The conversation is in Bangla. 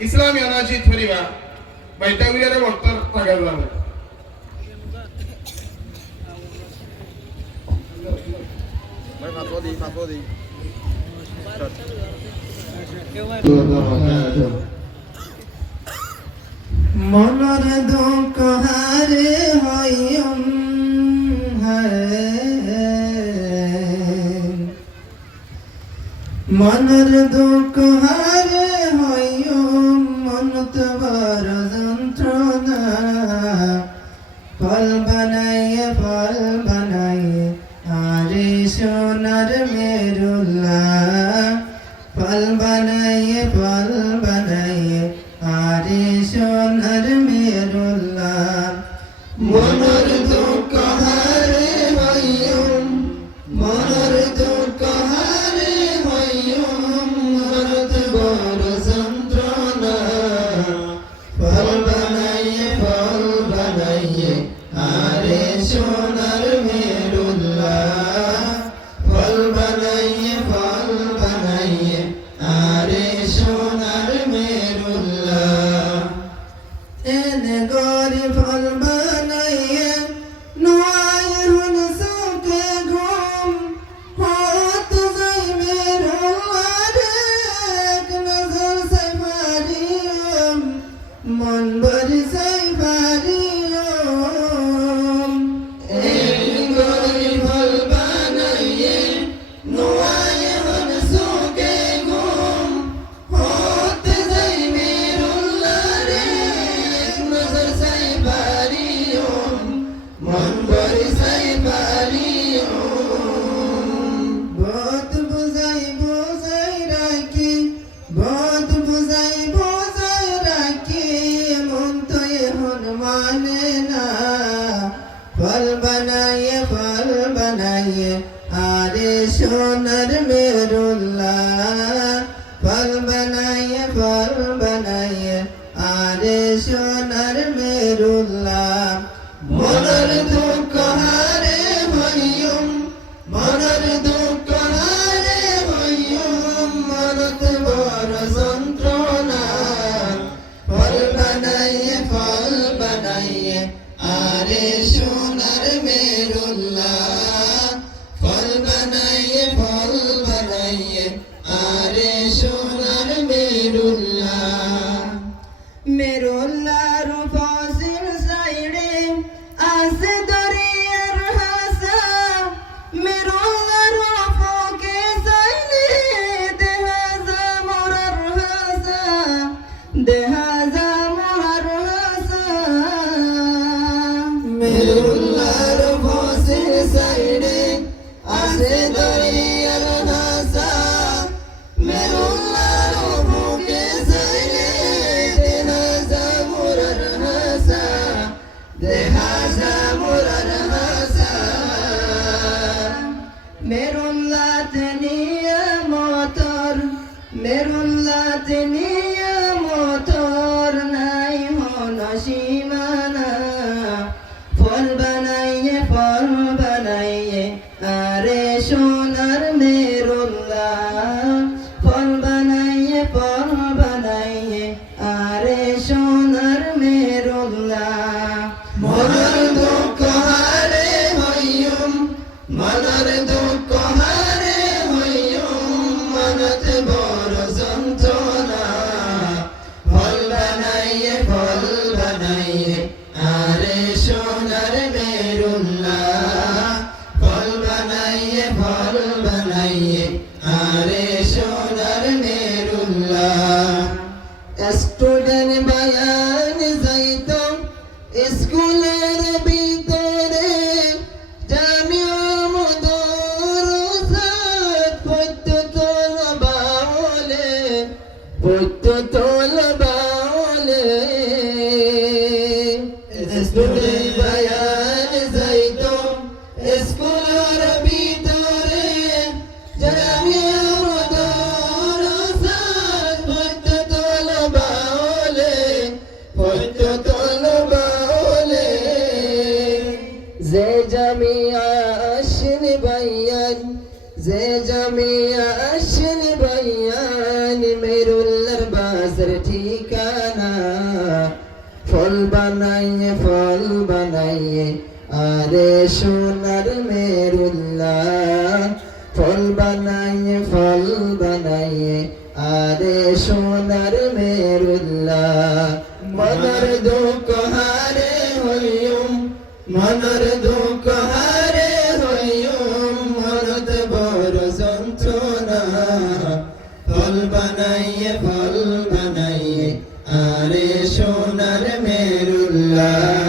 ইসলামী অনাজিত পরিবার বাইটাগুলিয়ারে বক্তার টাকা যাবে মনর দুঃখ হারে হইম মনর দুঃখ হারে হইম মন তোমার যন্ত্রণা ফল বানাইয়ে আরে সোনার মেরুল্লাহ ফল বানাইয়ে আরে সোনার মেরুল্লাহ মনর দুঃখ হারে হইম মনর দুঃখ হারে হইম মনত বড় যন্ত্রণা ফল বানাইয়ে আরে সোনার মেরুল্লাহ ফল বানাইয়ে আরে সোনার মেরুল্লাহ এনে গরি ফল বানাইয়ে নোয়াই হুন সুকে ঘুম হাত যাই মেরুল্লাহ রে এক নজর সাই মারিয়ম মন ভরি সাই মারিয়ম এনে গরি ফল বানাইয়ে নোয়াই হুন সুকে ঘুম হাত যাই মেরুল্লাহ রে এক নজর সাই মারিয়ম মন ভরি সাই মারিয়ম বহুত বুঝাই রাখি বহুত বুঝাই রাখি মন তো এখন মানে না ফল বানাইয়ে আরে সোনার মেরুল্লাহ ফল বানাইয়ে আরে সোনার মেরুল্লাহ মনের দুঃখ হারে হইম মনের দুঃখ হারে হইম মনত বড় যন্ত্রণা ফল বানাইয়ে আরে সোনার মেরুল্লাহ ফল বানাইয়ে আরে সোনার মেরুল্লাহ মেরুল্লাহর ফসিল সাইডে আছে দরিয়ার হাসা মেরুল্লাহর ফকে সাইলে দেহাজা মোরার হাসা মেরুল্লাহর ফসিল সাইডে আছে দরিয়ার হাসা মেরুল্লাহর ফকে সাইলে দেহাজা মোরার হাসা মেরুল্লাহ তেনিয়া মতর নাই হন সীমানা ফল বানাইয়ে আরে সোনার মেরুল্লাহ ফল বানাইয়ে আরে সোনার মেরুল্লাহ মনের দুঃখ হারে হইম মনের দুঃখ হারে হইম মনত বড় যন্ত্রণা ফল বানাইয়ে আরে সোনার মেরুল্লাহ ফল বানাইয়ে আরে সোনার মেরুল্লাহ স্টুডেন্ট বায়ান যাইতো স্কুলের ভিতরে জামিয়া মাদ্রাসাত পড়তো তোলবা বলে স্টুডেন্ট বায়ান যাইতো স্কুলের ভিতরে জামিয়া মাদ্রাসাত পড়তো তোলবা বলে যে জামিয়া আসেন বায়ান মেরুল্লাহর বাজার ঠিকা বানাইয়ে ফল বানাইয়ে আরে সোনার মেরুল্লাহ ফল বানাইয়ে আরে সোনার মেরুল্লাহ মনের দুঃখ হারে হইয়ুম মনের দুঃখ হারে হইয়ুম মনত বড় যন্ত্রণা ফল বানাইয়ে আরে সোনার মেরুল্লাহ